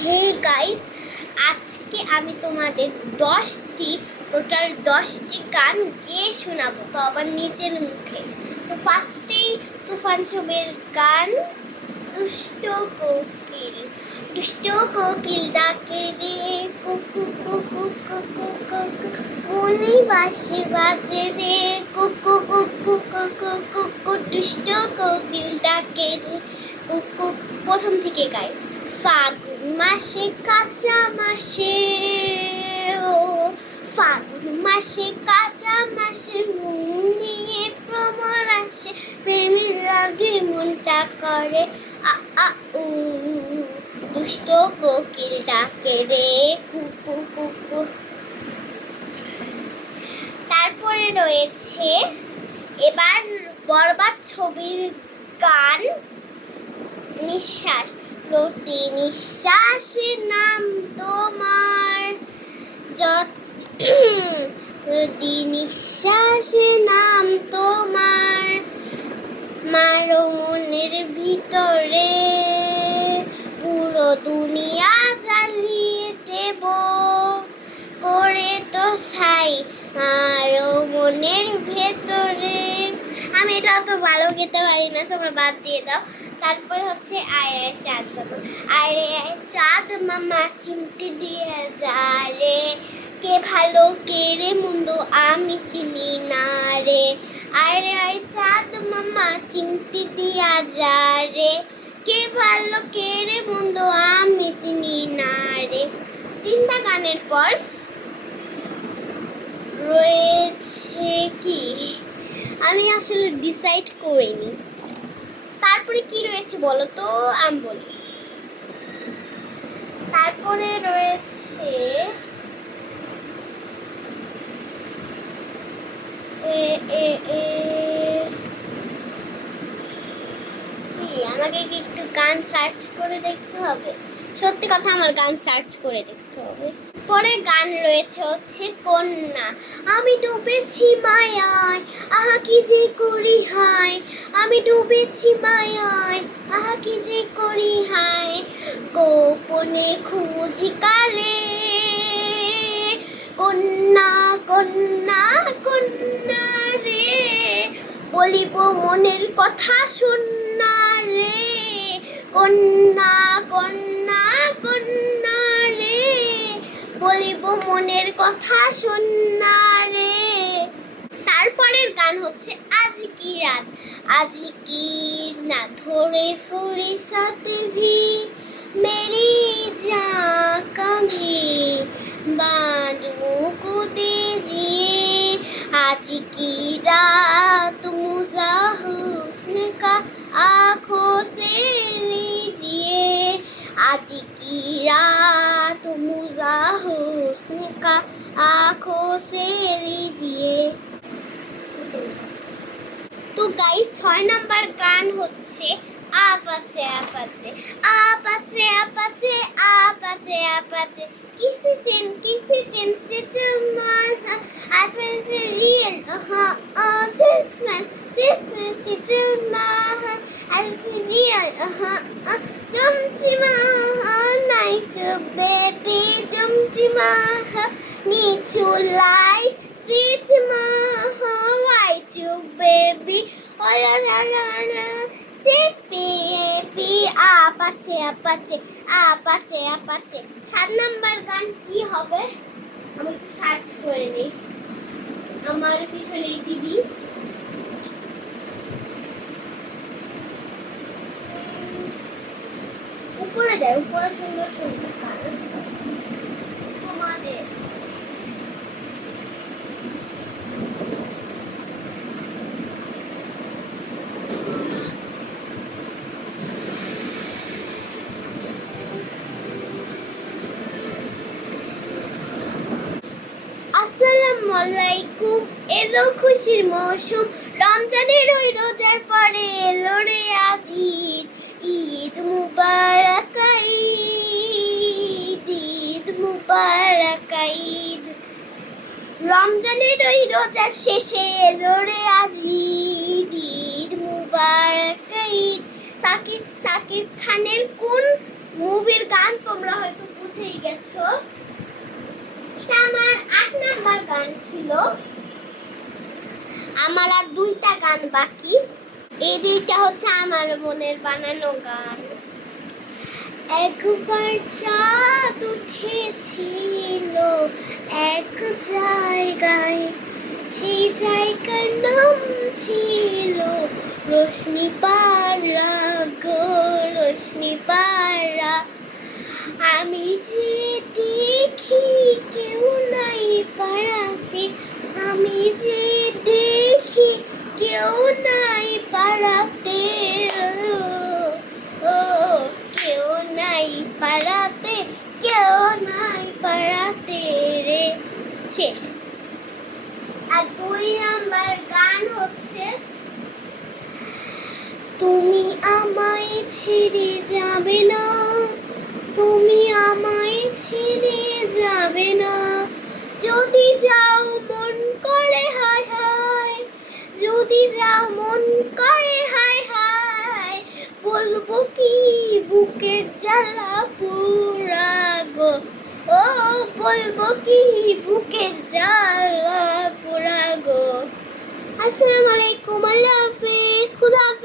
Hey guys, আজকে আমি তোমাদের টোটাল 10টি গান গেয়ে শোনাবো, তো আবার নিজের মুখে। তো ফার্স্টেই তুফান ছবির গান দুষ্ট কোকিল। দুষ্ট কোকিল ডাকে রে কুকু কুকু কুকু কুকু, মনে বাঁশি বাজে রে কুকু কুকু কুকু কুকু, দুষ্ট কোকিল ডাকে রে কুকু। প্রথম থেকে গাই। ফাগুন মাসে কাঁচা মাসে, ও ফাগুন মাসে কাঁচা মাসে, মন নিয়ে ভ্রমর আসে, প্রেমে লাগে মনটা করে আ আ উ, দুষ্ট কোকিল ডাকে রে কুকু কুকু। তারপরে রয়েছে এবার বরবাদ ছবির গান নিঃশ্বাস। প্রতি নিঃশ্বাসে নাম তোমার, প্রতি নিঃশ্বাসে নাম তোমার, মারো মনের ভিতরে, পুরো দুনিয়া জ্বালিয়ে দেব করে তো ছাই, মারো মনের ভেতরে। আমি এটা অত ভালো গেতে পারি না, তোমরা বাদ দিয়ে দাও। তারপরে হচ্ছে আয় আয় চাঁদ মামা, আরে আয় চাঁদ মামা চিমটি দিয়ে যা রে, কে ভালো কে রে মন্দ আমি চিনি না রে, আরে আয় চাঁদ মামা চিমটি দিয়া যা রে, কে ভালো কে রে মন্দ আমি চিনি না রে। 3টা গানের পর রয়েছে কি আমি আসলে ডিসাইড করিনি। তারপরে কি রয়েছে বলো তো, আমি বলি। তারপরে রয়েছে কি, আমাকে কি একটু গান সার্চ করে দেখতে হবে? সত্যি কথা, আমার গান সার্চ করে দেখতে হবে। পরে গান রয়েছে হচ্ছে কন্যা। আমি ডুবেছি মায়ায়, আহা কি যে করি হায়, আমি ডুবেছি মায়ায়, আহা কি যে করি হায়, গোপনে খুঁজি কারে, কন্যা কন্যা কন্যা রে, বলিব মনের কথা শোনা রে, কন্যা কন্যা কন্যা রে, বলিব মনের কথা শোনা রে। তারপরের গান হচ্ছে আজ কি রাত, আজ কি না ধরে ফুরি সাথে ভি, মেরি যা কभी बादों को दीजिए, आज की रात मुझा हुस्न का आँखों से लीजिए, आज की रात मुझा हुस्न का आँखों से लीजिए। তো গাইস 6 নাম্বার গান হচ্ছে Apache Apache, Apache Apache Apache Apache, किसी चैन से जमाल है, आज से रियल जिसमें से जमाल है, आज से रियल चमचमा night baby चमचमा need to like sit my white you baby oh la la la la Apache Apache Apache Apache. 7 number গান কি হবে আমি একটু সার্চ করে নেই। আমার পিছনে টিভি, উপরে যায়, উপরে সুন্দর সুন্দর গান তোমাদের। আসসালামু আলাইকুম, এলো খুশির মৌসুম, রমজানের ওই রোজার পরে এলো রে আজ ঈদ, ঈদ মুবারক ঈদ, ঈদ মুবারক ঈদ, রমজানের ওই রোজার শেষে এলো রে আজ ঈদ, ঈদ মুবারক ঈদ। সাকিব খানের কোন মুভির গান তোমরা হয়তো বুঝেই গেছো। এটা আমার 8 নাম্বার গান ছিল। আমার আর 2টা গান বাকি। এই 2টা হচ্ছে আমার মনের বানানো গান। একবার চাঁদ উঠেছিল এক জায়গায়, সেই জায়গার নাম ছিল রোশনি পাড়া গো, রোশনি পাড়া। আমি যে দেখি কেউ নাই পাড়াতে, আমি যে দেখি কেউ নাই পাড়াতে, ও কেউ নাই পাড়াতে, কেউ নাই পাড়াতে রে। শেষ। আর 2 নাম্বার গান হচ্ছে তুমি আমায় ছেড়ে যাবে না, তুমি আমায় ছেড়ে যাবে না, যদি যাও মন করে হায় হায়, যদি যাও মন করে হায় হায়, বলবো কি বুকের জ্বালা পুরা গো, ও বলবো কি বুকের জ্বালা পুরা গো। আসসালামু আলাইকুম, আল্লাহ হাফেজ, খুদা হাফেজ।